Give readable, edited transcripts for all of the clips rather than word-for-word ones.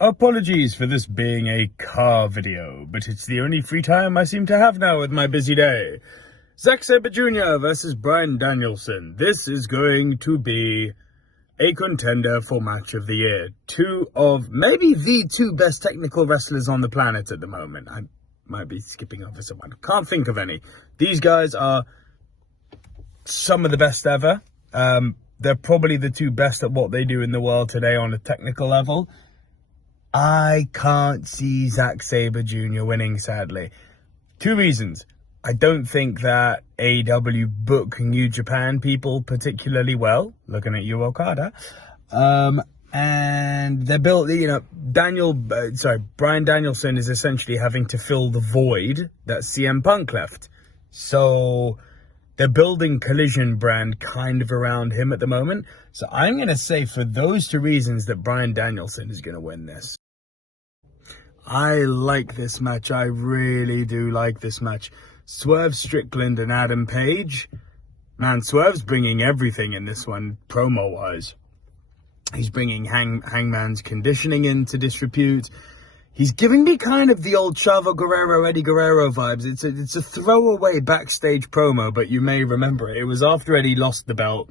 Apologies for this being a car video, but it's the only free time I seem to have now with my busy day. Zack Sabre Jr. versus Bryan Danielson. This is going to be a contender for match of the year. Two of maybe the two best technical wrestlers on the planet at the moment. I might be skipping over someone. Can't think of any. These guys are some of the best ever. They're probably the two best at what they do in the world today on a technical level. I can't see Zack Sabre Jr. winning, sadly. Two reasons. I don't think that AEW book New Japan people particularly well, looking at you, Okada. And they're built, Bryan Danielson is essentially having to fill the void that CM Punk left. So they're building Collision brand kind of around him at the moment. So I'm going to say for those two reasons that Bryan Danielson is going to win this. I like this match. I really do like this match. Swerve Strickland and Adam Page. Man, Swerve's bringing everything in this one, promo-wise. He's bringing Hangman's conditioning into disrepute. He's giving me kind of the old Chavo Guerrero, Eddie Guerrero vibes. It's a throwaway backstage promo, but you may remember it. It was after Eddie lost the belt.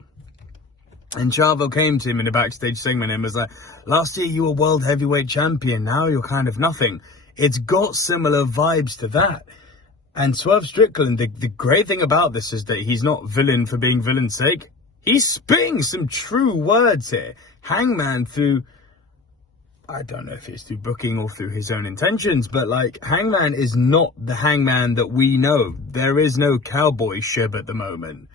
And Chavo came to him in a backstage segment and was like, last year you were world heavyweight champion, now you're kind of nothing. It's got similar vibes to that. And Swerve Strickland, the great thing about this is that he's not villain for being villain's sake. He's spitting some true words here. Hangman through, I don't know if it's through booking or through his own intentions, but like Hangman is not the Hangman that we know. There is no cowboy shib at the moment.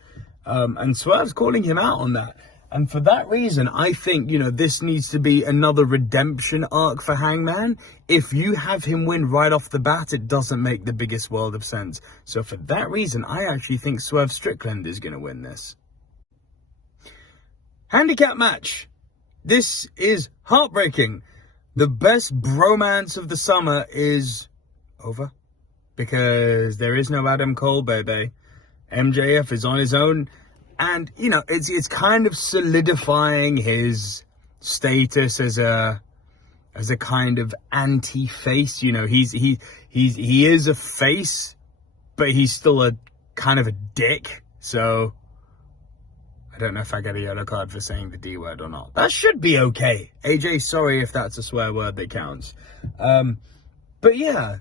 And Swerve's calling him out on that. And for that reason, I think, this needs to be another redemption arc for Hangman. If you have him win right off the bat, it doesn't make the biggest world of sense. So for that reason, I actually think Swerve Strickland is going to win this. Handicap match. This is heartbreaking. The best bromance of the summer is over. Because there is no Adam Cole, baby. MJF is on his own. And, it's kind of solidifying his status as a kind of anti-face. He is a face, but he's still a kind of a dick. So I don't know if I get a yellow card for saying the D word or not. That should be okay. AJ, sorry if that's a swear word that counts. But yeah,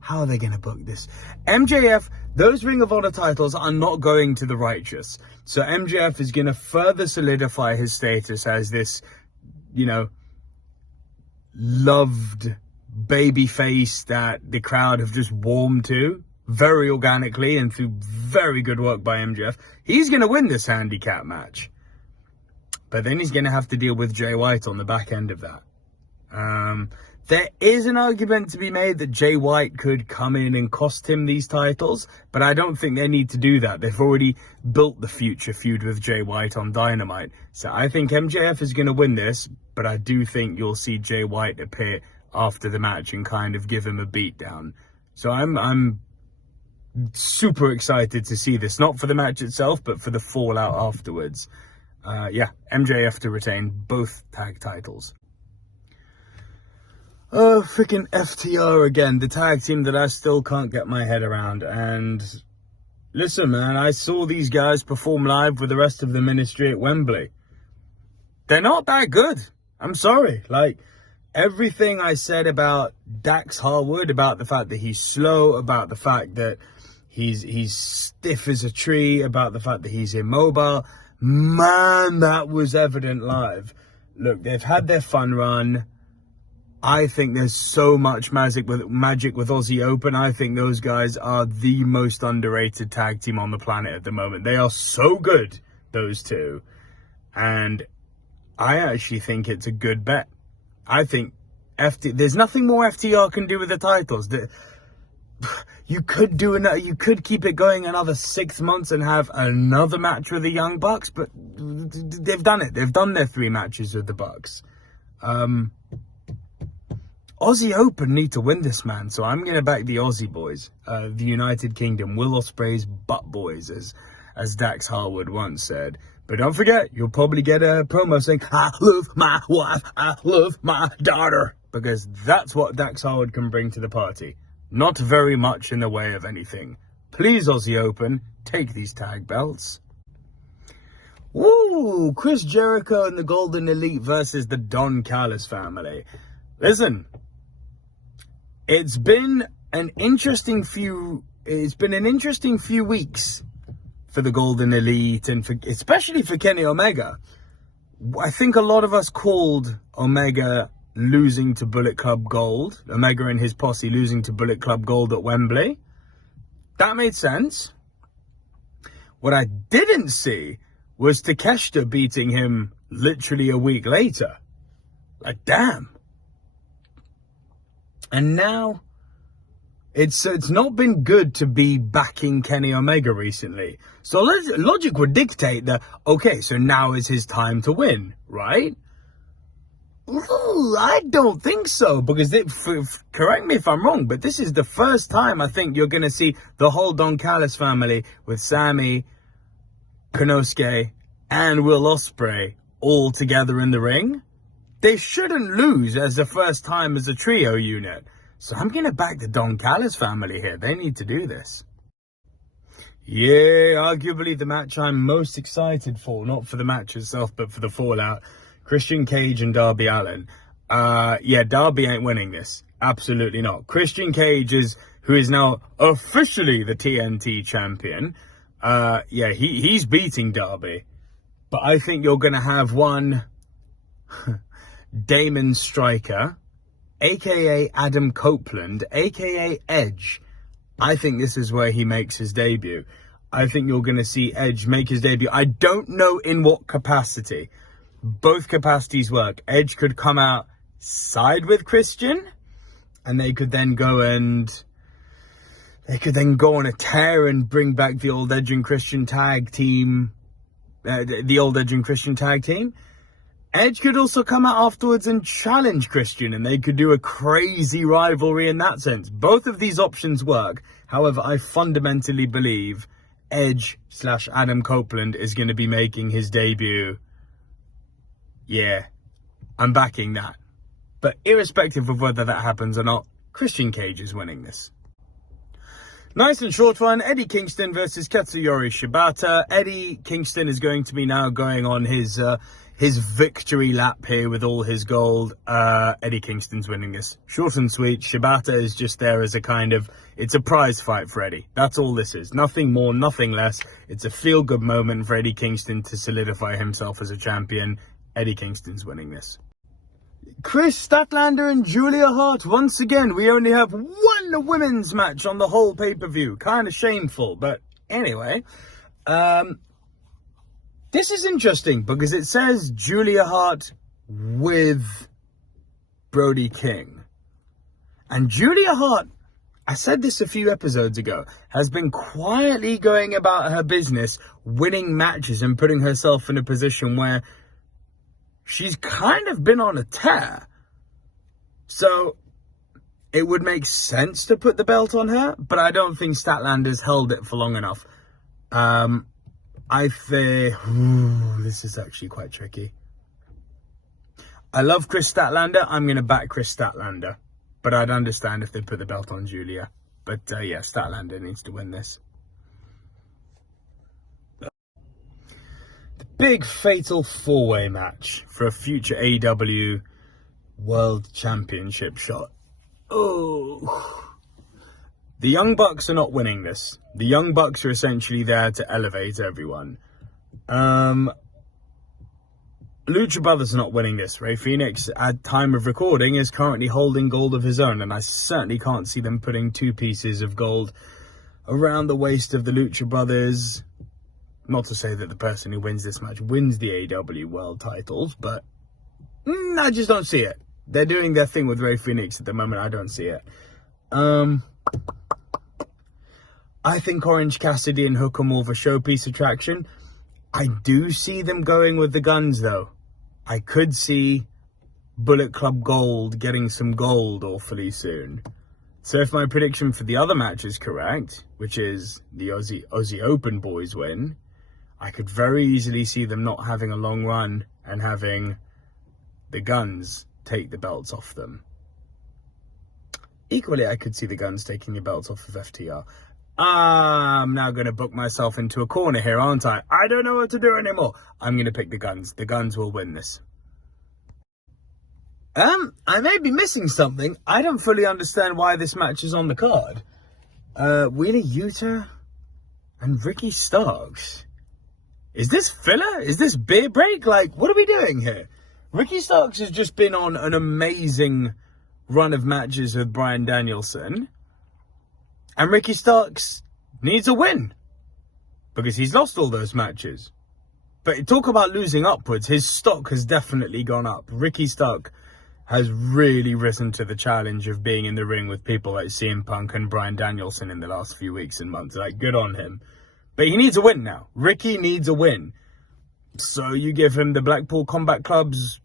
how are they going to book this? MJF, those Ring of Honor titles are not going to the righteous. So MJF is going to further solidify his status as this, loved babyface that the crowd have just warmed to very organically and through very good work by MJF. He's going to win this handicap match. But then he's going to have to deal with Jay White on the back end of that. There is an argument to be made that Jay White could come in and cost him these titles, but I don't think they need to do that. They've already built the future feud with Jay White on Dynamite. So I think MJF is going to win this, but I do think you'll see Jay White appear after the match and kind of give him a beatdown. So I'm super excited to see this, not for the match itself, but for the fallout afterwards. MJF to retain both tag titles. Oh, freaking FTR again, the tag team that I still can't get my head around. And listen, man, I saw these guys perform live with the rest of the ministry at Wembley. They're not that good. I'm sorry. Like, everything I said about Dax Harwood, about the fact that he's slow, about the fact that he's stiff as a tree, about the fact that he's immobile, man, that was evident live. Look, they've had their fun run. I think there's so much magic with Aussie Open. I think those guys are the most underrated tag team on the planet at the moment. They are so good, those two. And I actually think it's a good bet. I think there's nothing more FTR can do with the titles. You could keep it going another 6 months and have another match with the Young Bucks, but they've done it. They've done their 3 matches with the Bucks. Aussie Open need to win this, man. So I'm going to back the Aussie boys, the United Kingdom, Will Ospreay's butt boys, as Dax Harwood once said. But don't forget, you'll probably get a promo saying, I love my wife, I love my daughter. Because that's what Dax Harwood can bring to the party. Not very much in the way of anything. Please, Aussie Open, take these tag belts. Woo! Chris Jericho and the Golden Elite versus the Don Callis family. Listen, it's been an interesting few weeks for the Golden Elite, and especially for Kenny Omega. I think a lot of us called Omega losing to Bullet Club Gold, Omega and his posse losing to Bullet Club Gold at Wembley. That made sense. What I didn't see was Takeshita beating him literally a week later. Like, damn. And now it's not been good to be backing Kenny Omega recently. So logic would dictate that, okay, so now is his time to win, right? Ooh, I don't think so, because correct me if I'm wrong, but this is the first time I think you're going to see the whole Don Callis family with Sammy, Konosuke, and Will Ospreay all together in the ring. They shouldn't lose as the first time as a trio unit. So I'm going to back the Don Callis family here. They need to do this. Yeah, arguably the match I'm most excited for, not for the match itself, but for the fallout. Christian Cage and Darby Allin. Yeah, Darby ain't winning this. Absolutely not. Christian Cage who is now officially the TNT champion. Yeah, he's beating Darby. But I think you're going to have one Damon Stryker, a.k.a. Adam Copeland, a.k.a. Edge. I think this is where he makes his debut. I think you're going to see Edge make his debut. I don't know in what capacity. Both capacities work. Edge could come out, side with Christian, and they could then go on a tear and bring back the old Edge and Christian tag team. The old Edge and Christian tag team. Edge could also come out afterwards and challenge Christian, and they could do a crazy rivalry in that sense. Both of these options work. However, I fundamentally believe Edge/Adam Copeland is going to be making his debut. Yeah, I'm backing that. But irrespective of whether that happens or not, Christian Cage is winning this. Nice and short one, Eddie Kingston versus Katsuyori Shibata. Eddie Kingston is going to be now going on his victory lap here with all his gold. Eddie Kingston's winning this. Short and sweet. Shibata is just there as it's a prize fight for Eddie. That's all this is. Nothing more, nothing less. It's a feel-good moment for Eddie Kingston to solidify himself as a champion. Eddie Kingston's winning this. Chris Statlander and Julia Hart. Once again, we only have one women's match on the whole pay-per-view. Kind of shameful, but anyway. This is interesting because it says Julia Hart with Brody King. And Julia Hart, I said this a few episodes ago, has been quietly going about her business, winning matches and putting herself in a position where she's kind of been on a tear. So it would make sense to put the belt on her, but I don't think Statlander's held it for long enough. I fear... this is actually quite tricky. I love Chris Statlander. I'm going to back Chris Statlander. But I'd understand if they put the belt on Julia. But yeah, Statlander needs to win this. Big fatal four-way match for a future AEW World Championship shot. Oh, the Young Bucks are not winning this. The Young Bucks are essentially there to elevate everyone. Lucha Brothers are not winning this. Rey Fenix, at time of recording, is currently holding gold of his own, and I certainly can't see them putting 2 pieces of gold around the waist of the Lucha Brothers. Not to say that the person who wins this match wins the AEW World titles, but I just don't see it. They're doing their thing with Rey Fenix at the moment. I don't see it. I think Orange Cassidy and Hook are more of a showpiece attraction. I do see them going with the guns, though. I could see Bullet Club Gold getting some gold awfully soon. So if my prediction for the other match is correct, which is the Aussie Open boys win, I could very easily see them not having a long run and having the Guns take the belts off them. Equally, I could see the Guns taking the belts off of FTR. I'm now going to book myself into a corner here, aren't I? I don't know what to do anymore. I'm going to pick the Guns. The Guns will win this. I may be missing something. I don't fully understand why this match is on the card. Wheeler Yuta and Ricky Starks. Is this filler? Is this beer break? Like, what are we doing here? Ricky Starks has just been on an amazing run of matches with Bryan Danielson. And Ricky Starks needs a win. Because he's lost all those matches. But talk about losing upwards. His stock has definitely gone up. Ricky Starks has really risen to the challenge of being in the ring with people like CM Punk and Bryan Danielson in the last few weeks and months. Like, good on him. But he needs a win now. Ricky needs a win. So you give him the Blackpool Combat Club's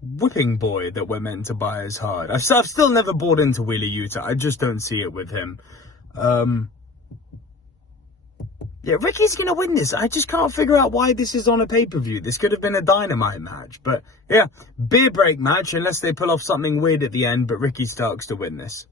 whipping boy that we're meant to buy as hard. I've still never bought into Wheeler Yuta. I just don't see it with him. Yeah, Ricky's going to win this. I just can't figure out why this is on a pay-per-view. This could have been a Dynamite match. But, yeah, beer break match, unless they pull off something weird at the end. But Ricky Starks to win this.